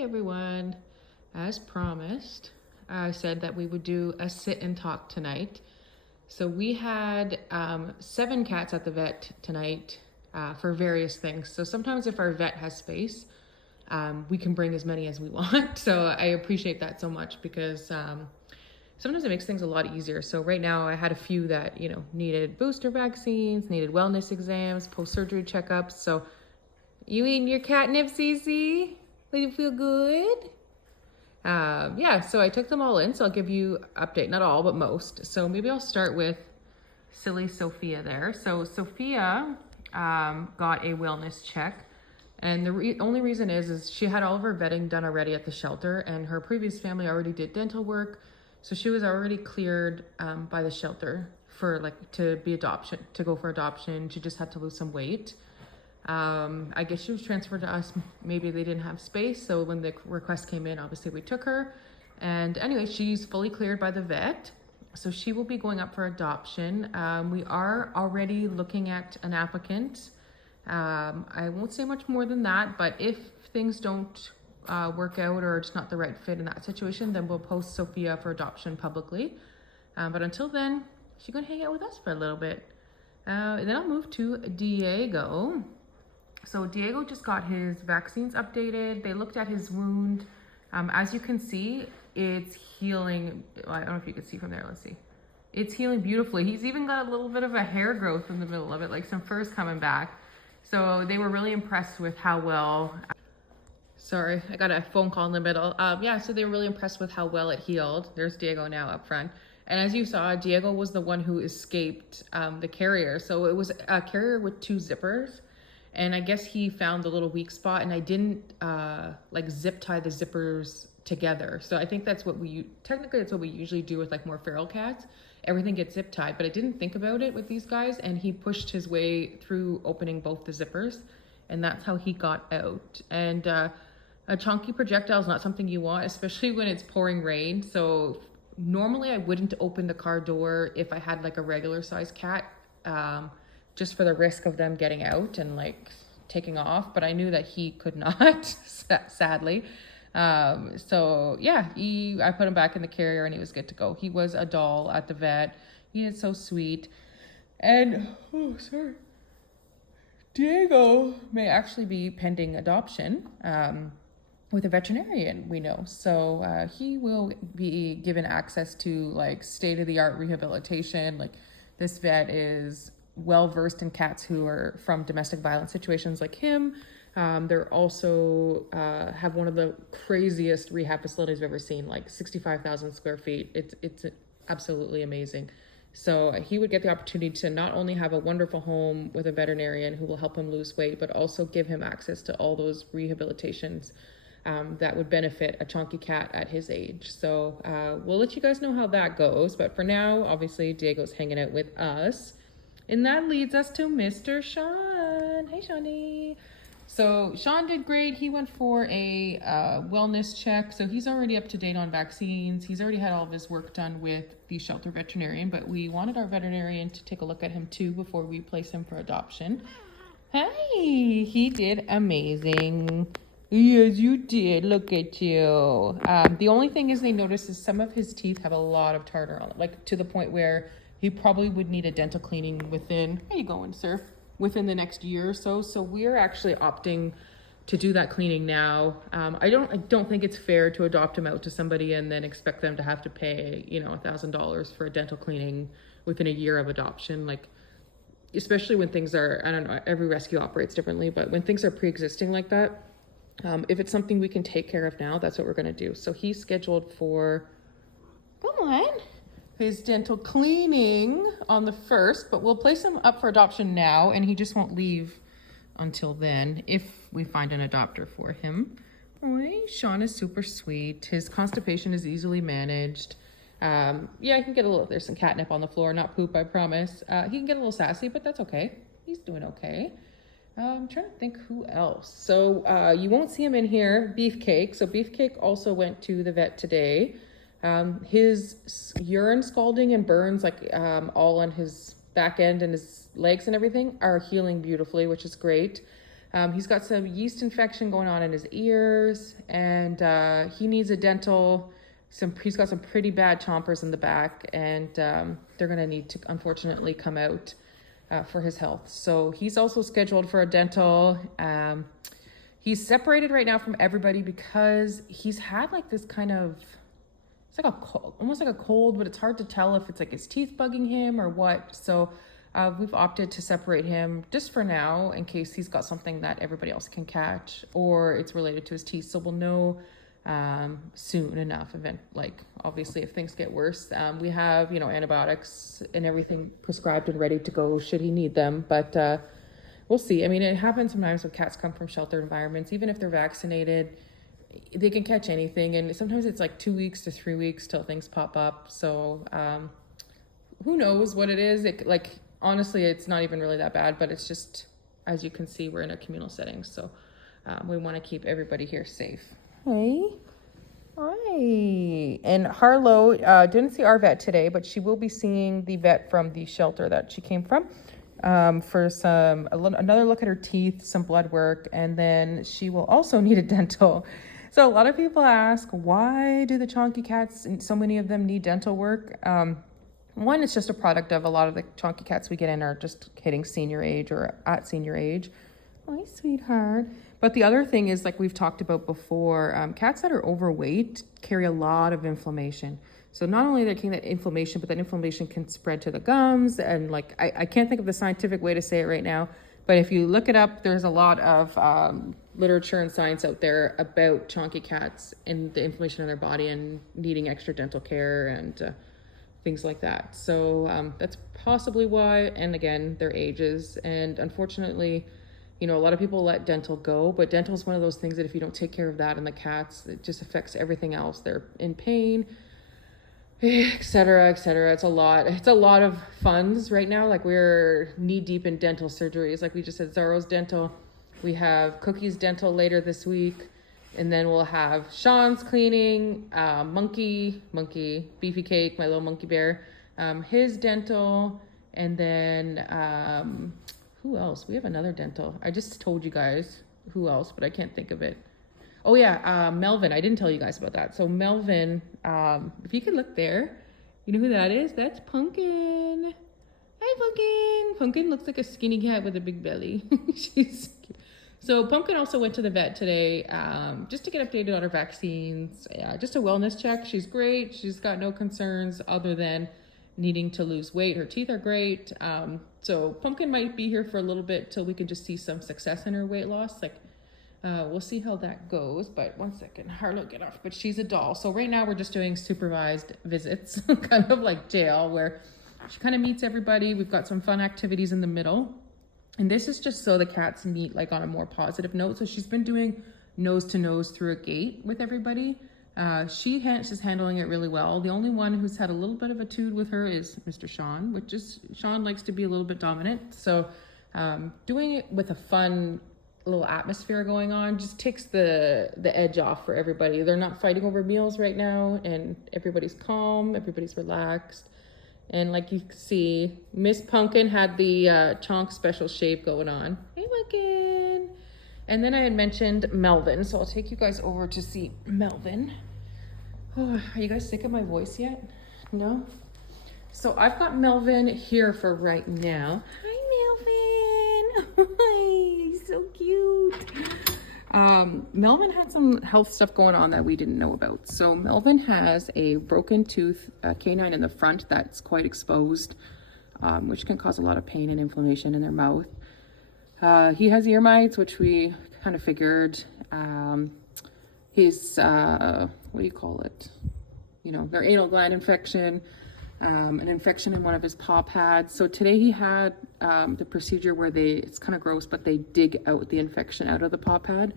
Hey everyone, as promised, I said that we would do a sit and talk tonight. So we had 7 cats at the vet tonight for various things. So sometimes if our vet has space, we can bring as many as we want. So I appreciate that so much because sometimes it makes things a lot easier. So right now I had a few that, needed booster vaccines, needed wellness exams, post-surgery checkups. So you eating your catnip, Cece? Do you feel good? Yeah, so I took them all in, so I'll give you update, not all, but most. So maybe I'll start with silly Sophia there. So Sophia got a wellness check, and the only reason is she had all of her vetting done already at the shelter, and her previous family already did dental work, so she was already cleared by the shelter for to go for adoption. She just had to lose some weight. I guess she was transferred to us. Maybe they didn't have space. So when the request came in, obviously we took her. And anyway, she's fully cleared by the vet. So she will be going up for adoption. We are already looking at an applicant. I won't say much more than that, but if things don't work out or it's not the right fit in that situation, then we'll post Sophia for adoption publicly. But until then, she's gonna hang out with us for a little bit. Then I'll move to Diego. So Diego just got his vaccines updated. They looked at his wound. As you can see, it's healing. I don't know if you can see from there. Let's see. It's healing beautifully. He's even got a little bit of a hair growth in the middle of it, like some fur's coming back. So they were really impressed with how well, sorry, I got a phone call in the middle. Yeah, so they were really impressed with how well it healed. There's Diego now up front. And as you saw, Diego was the one who escaped the carrier. So it was a carrier with 2 zippers. And I guess he found the little weak spot, and I didn't zip tie the zippers together. So I think that's what technically that's what we usually do with more feral cats. Everything gets zip tied, but I didn't think about it with these guys, and he pushed his way through opening both the zippers, and that's how he got out. And a chunky projectile is not something you want, especially when it's pouring rain. So normally I wouldn't open the car door if I had a regular size cat, just for the risk of them getting out and taking off, but I knew that he could not, sadly. So yeah, I put him back in the carrier and he was good to go. He was a doll at the vet. He is so sweet. And, Diego may actually be pending adoption with a veterinarian, we know. So he will be given access to state-of-the-art rehabilitation. This vet is well-versed in cats who are from domestic violence situations like him. They're also have one of the craziest rehab facilities I've ever seen, 65,000 square feet. It's absolutely amazing. So he would get the opportunity to not only have a wonderful home with a veterinarian who will help him lose weight, but also give him access to all those rehabilitations that would benefit a chunky cat at his age. So we'll let you guys know how that goes. But for now, obviously, Diego's hanging out with us. And that leads us to Mr. Sean. Hey, Shawnee. So Sean did great. He went for a wellness check. So he's already up to date on vaccines. He's already had all of his work done with the shelter veterinarian, but we wanted our veterinarian to take a look at him too before we place him for adoption. Hey, he did amazing. Yes, you did. Look at you. The only thing is they noticed is some of his teeth have a lot of tartar on it, to the point where he probably would need a dental cleaning within, how you going, sir? Within the next year or so. So we're actually opting to do that cleaning now. I don't think it's fair to adopt him out to somebody and then expect them to have to pay, $1,000 for a dental cleaning within a year of adoption. Especially when things are, I don't know, every rescue operates differently, but when things are pre-existing like that, if it's something we can take care of now, that's what we're gonna do. So he's scheduled for, come on, his dental cleaning on the 1st, but we'll place him up for adoption now, and he just won't leave until then if we find an adopter for him. Oh, Sean is super sweet. His constipation is easily managed. Yeah, he can get there's some catnip on the floor, not poop, I promise. He can get a little sassy, but that's okay. He's doing okay. I'm trying to think who else. So you won't see him in here, Beefcake. So Beefcake also went to the vet today. His urine scalding and burns, all on his back end and his legs and everything, are healing beautifully, which is great. He's got some yeast infection going on in his ears, and he needs a dental. He's got some pretty bad chompers in the back, and they're gonna need to unfortunately come out for his health. So he's also scheduled for a dental. He's separated right now from everybody because he's had like this kind of, it's like a cold, almost like a cold, but it's hard to tell if it's like his teeth bugging him or what. So we've opted to separate him just for now in case he's got something that everybody else can catch or it's related to his teeth. So we'll know soon enough. Like obviously if things get worse, we have, antibiotics and everything prescribed and ready to go should he need them. But we'll see. I mean, it happens sometimes when cats come from sheltered environments, even if they're vaccinated, they can catch anything. And sometimes it's like 2 weeks to 3 weeks till things pop up. So who knows what it is? Honestly, it's not even really that bad, but it's just, as you can see, we're in a communal setting. So we want to keep everybody here safe. Hey. Hi. And Harlow didn't see our vet today, but she will be seeing the vet from the shelter that she came from for another look at her teeth, some blood work, and then she will also need a dental. So a lot of people ask, why do the chonky cats, and so many of them, need dental work? One, it's just a product of a lot of the chonky cats we get in are just hitting senior age or at senior age. Hi, sweetheart. But the other thing is, like we've talked about before, cats that are overweight carry a lot of inflammation. So not only they're carrying that inflammation, but that inflammation can spread to the gums. And like, I can't think of the scientific way to say it right now, but if you look it up, there's a lot of literature and science out there about chonky cats and the inflammation in their body and needing extra dental care and things like that. So that's possibly why, and again, their ages. And unfortunately, a lot of people let dental go, but dental is one of those things that if you don't take care of that in the cats, it just affects everything else. They're in pain, et cetera, et cetera. It's a lot of funds right now. Like we're knee deep in dental surgeries. Like we just said, Zoro's dental. We have Cookie's dental later this week. And then we'll have Sean's cleaning, Monkey, Beefcake, my little monkey bear, his dental, and then who else? We have another dental. I just told you guys who else, but I can't think of it. Oh yeah, Melvin. I didn't tell you guys about that. So Melvin, if you can look there, you know who that is? That's Pumpkin. Hi, Pumpkin. Pumpkin looks like a skinny cat with a big belly. She's cute. So Pumpkin also went to the vet today just to get updated on her vaccines. Just a wellness check. She's great. She's got no concerns other than needing to lose weight. Her teeth are great. So Pumpkin might be here for a little bit till we can just see some success in her weight loss. We'll see how that goes. But one second, Harlow, get off. But she's a doll. So right now we're just doing supervised visits, kind of like jail, where she kind of meets everybody. We've got some fun activities in the middle. And this is just so the cats meet like on a more positive note. So she's been doing nose to nose through a gate with everybody. She's handling it really well. The only one who's had a little bit of a tude with her is Mr. Sean, Sean likes to be a little bit dominant. So doing it with a fun little atmosphere going on just takes the edge off for everybody. They're not fighting over meals right now, and everybody's calm, everybody's relaxed. And like you can see, Miss Pumpkin had the Chonk special shave going on. Hey, Pumpkin. And then I had mentioned Melvin, so I'll take you guys over to see Melvin. Oh, are you guys sick of my voice yet? No? So I've got Melvin here for right now. Hi, Melvin. Hi, he's so cute. Melvin had some health stuff going on that we didn't know about. So Melvin has a broken tooth, canine in the front that's quite exposed, which can cause a lot of pain and inflammation in their mouth. He has ear mites, which we kind of figured. His, what do you call it? Their anal gland infection, an infection in one of his paw pads. So today he had the procedure where it's kind of gross, but they dig out the infection out of the paw pad,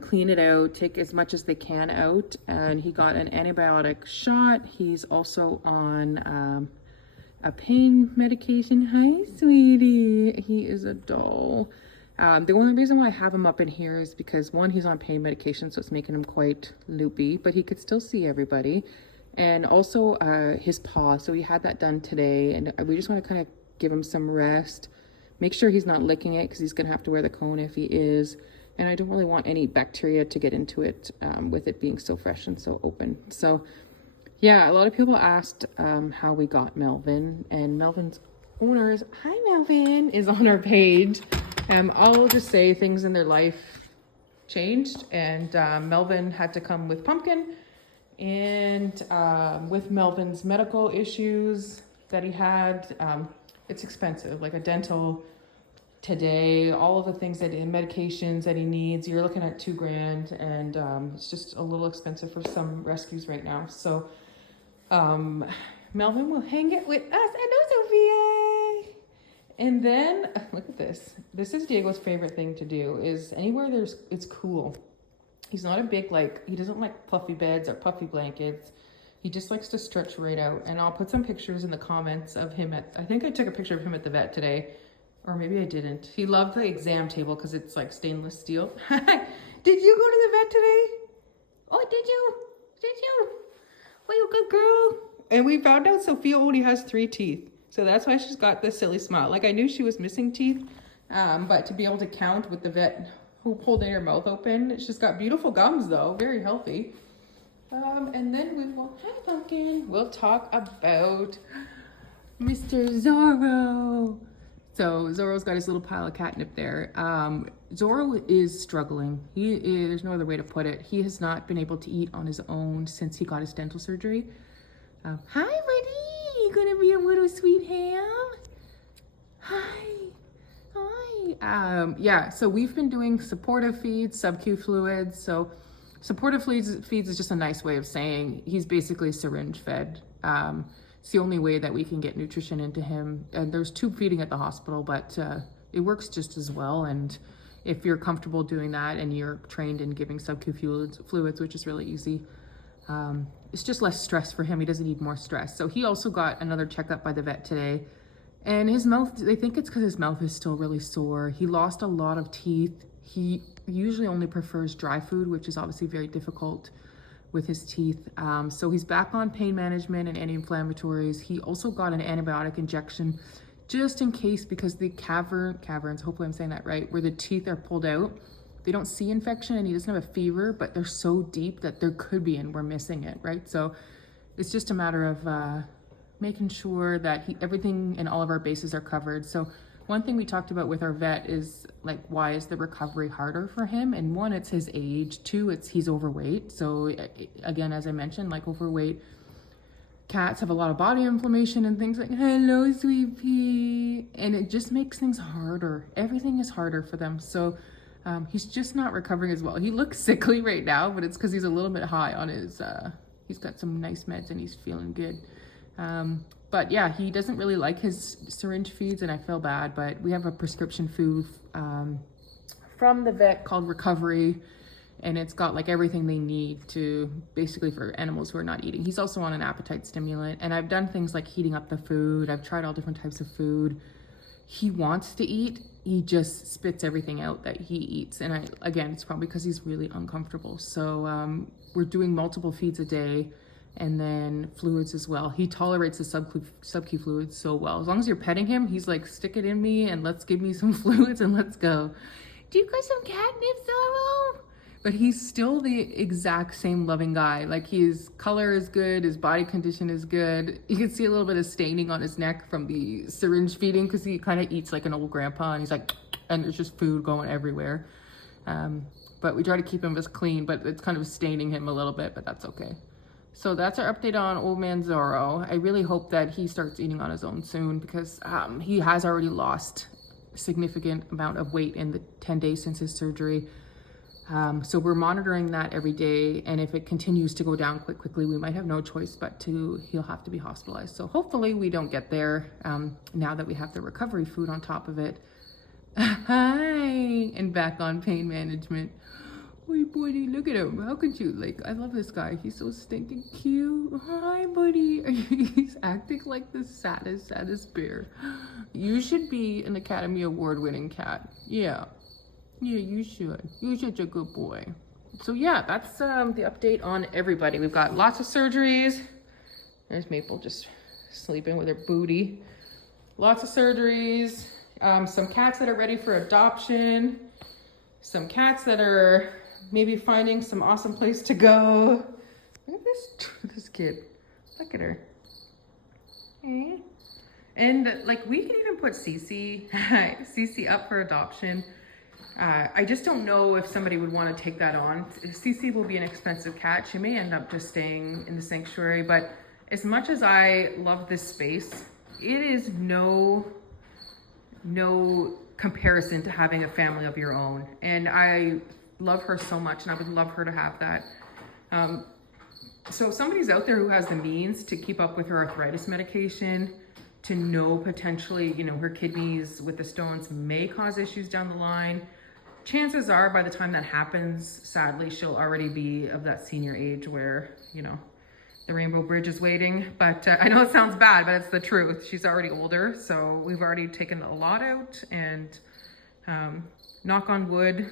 clean it out, take as much as they can out, and he got an antibiotic shot. He's also on a pain medication. Hi, sweetie. He is a doll. The only reason why I have him up in here is because, one, he's on pain medication, so it's making him quite loopy, but he could still see everybody. And also his paw. So he had that done today, and we just want to kind of give him some rest, Make sure he's not licking it because he's gonna have to wear the cone if he is. And I don't really want any bacteria to get into it with it being so fresh and so open. So yeah, a lot of people asked how we got Melvin, and Melvin's owners, hi Melvin, is on our page. I'll just say things in their life changed, and Melvin had to come with Pumpkin, and with Melvin's medical issues that he had, it's expensive, like a dental today, all of the things that medications that he needs, you're looking at $2,000, and it's just a little expensive for some rescues right now. So Melvin will hang it with us. I know, Sophia. And then look at this. This is Diego's favorite thing to do, is anywhere it's cool. He's not a big, like, he doesn't like puffy beds or puffy blankets. He just likes to stretch right out. And I'll put some pictures in the comments of him I think I took a picture of him at the vet today. Or maybe I didn't. He loved the exam table because it's like stainless steel. Did you go to the vet today? Oh, did you? Did you? Well, you good girl. And we found out Sophia only has 3 teeth. So that's why she's got this silly smile. Like, I knew she was missing teeth, but to be able to count with the vet who pulled in her mouth open, she's got beautiful gums though, very healthy. And then we will, hi Pumpkin, we'll talk about Mr. Zoro. So Zoro's got his little pile of catnip there. Zoro is struggling. There's no other way to put it. He has not been able to eat on his own since he got his dental surgery. Hi, buddy. You gonna be a little sweet ham? Hi. Hi. Yeah, so we've been doing supportive feeds, sub-Q fluids. So supportive feeds is just a nice way of saying he's basically syringe fed. It's the only way that we can get nutrition into him. And there's tube feeding at the hospital, but it works just as well. And if you're comfortable doing that and you're trained in giving sub-Q fluids, which is really easy, it's just less stress for him. He doesn't need more stress. So he also got another checkup by the vet today. And his mouth, they think it's because his mouth is still really sore. He lost a lot of teeth. He usually only prefers dry food, which is obviously very difficult with his teeth. So he's back on pain management and anti-inflammatories. He also got an antibiotic injection just in case, because the caverns, hopefully I'm saying that right, where the teeth are pulled out, they don't see infection, and he doesn't have a fever, but they're so deep that there could be, and we're missing it, right? So it's just a matter of making sure that everything and all of our bases are covered. So one thing we talked about with our vet is, like, why is the recovery harder for him? And one, it's his age. 2, he's overweight. So again, as I mentioned, like, overweight cats have a lot of body inflammation and things like, hello, sweet pea. And it just makes things harder. Everything is harder for them. So he's just not recovering as well. He looks sickly right now, but it's because he's a little bit high on his, he's got some nice meds and he's feeling good. But yeah, he doesn't really like his syringe feeds, and I feel bad, but we have a prescription food from the vet called Recovery, and it's got like everything they need to basically for animals who are not eating. He's also on an appetite stimulant, and I've done things like heating up the food. I've tried all different types of food. He wants to eat, he just spits everything out that he eats. And again, it's probably because he's really uncomfortable. So we're doing multiple feeds a day, and then fluids as well. He tolerates the sub-Q fluids so well. As long as you're petting him, he's like, stick it in me and let's give me some fluids and let's go. Do you got some catnip, Zoro? But he's still the exact same loving guy. Like, his color is good, his body condition is good. You can see a little bit of staining on his neck from the syringe feeding, because he kind of eats like an old grandpa, and he's like, and there's just food going everywhere. But we try to keep him as clean, but it's kind of staining him a little bit, but that's okay. So that's our update on old man Zoro. I really hope that he starts eating on his own soon, because he has already lost a significant amount of weight in the 10 days since his surgery. So we're monitoring that every day, and if it continues to go down quite quickly, we might have no choice but he'll have to be hospitalized. So hopefully we don't get there now that we have the recovery food on top of it. Hi, and back on pain management. Hey buddy, look at him. How could you, like, I love this guy. He's so stinking cute. Hi buddy. He's acting like the saddest bear. You should be an Academy Award winning cat. Yeah, you should. You're such a good boy. So yeah, that's the update on everybody. We've got lots of surgeries. There's Maple just sleeping with her booty. Lots of surgeries, some cats that are ready for adoption, some cats that are maybe finding some awesome place to go. Look at this kid. Look at her. Okay. And like we can even put Cece, Cece up for adoption. I just don't know if somebody would want to take that on. Cece will be an expensive cat. She may end up just staying in the sanctuary, but as much as I love this space, it is no comparison to having a family of your own. And I love her so much, and I would love her to have that. So if somebody's out there who has the means to keep up with her arthritis medication, to know potentially, you know, her kidneys with the stones may cause issues down the line, chances are by the time that happens, sadly, she'll already be of that senior age where, you know, the Rainbow Bridge is waiting. But I know it sounds bad, but it's the truth. She's already older, so we've already taken a lot out, and knock on wood,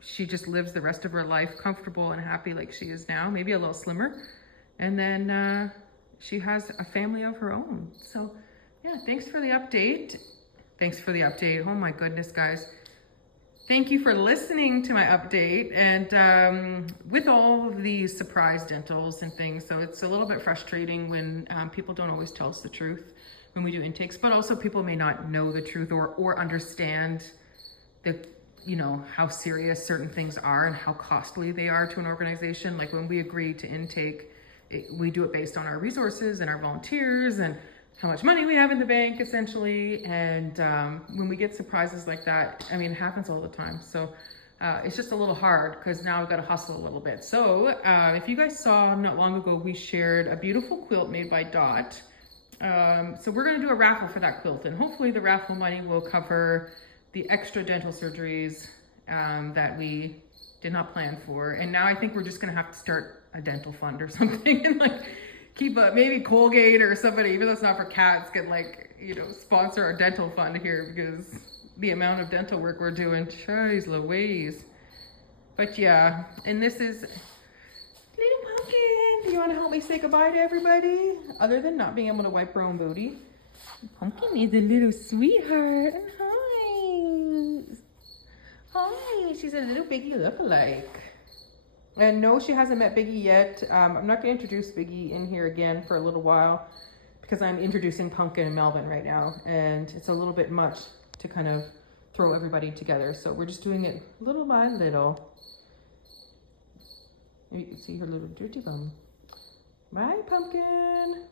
she just lives the rest of her life comfortable and happy like she is now, maybe a little slimmer. And then she has a family of her own. So yeah, thanks for the update. Thanks for the update. Oh my goodness, guys. Thank you for listening to my update, and with all of these surprise dentals and things, so it's a little bit frustrating when people don't always tell us the truth when we do intakes, but also people may not know the truth or understand the, you know, how serious certain things are and how costly they are to an organization. Like when we agree to intake, we do it based on our resources and our volunteers and how much money we have in the bank, essentially. And when we get surprises like that, I mean, it happens all the time. So it's just a little hard because now I've got to hustle a little bit. So if you guys saw not long ago, we shared a beautiful quilt made by Dot. So we're going to do a raffle for that quilt, and hopefully the raffle money will cover the extra dental surgeries that we did not plan for. And now I think we're just going to have to start a dental fund or something, and like keep maybe Colgate or somebody, even though it's not for cats, can, like, you know, sponsor our dental fund here, because the amount of dental work we're doing, jeez Louise. But yeah, and this is little Pumpkin. Do you want to help me say goodbye to everybody? Other than not being able to wipe her own booty. Pumpkin is a little sweetheart. Hi. Hi, she's a little Biggie lookalike. And no, she hasn't met Biggie yet. I'm not going to introduce Biggie in here again for a little while because I'm introducing Pumpkin and Melvin right now, and it's a little bit much to kind of throw everybody together. So we're just doing it little by little. You can see her little dirty bum. Bye, Pumpkin.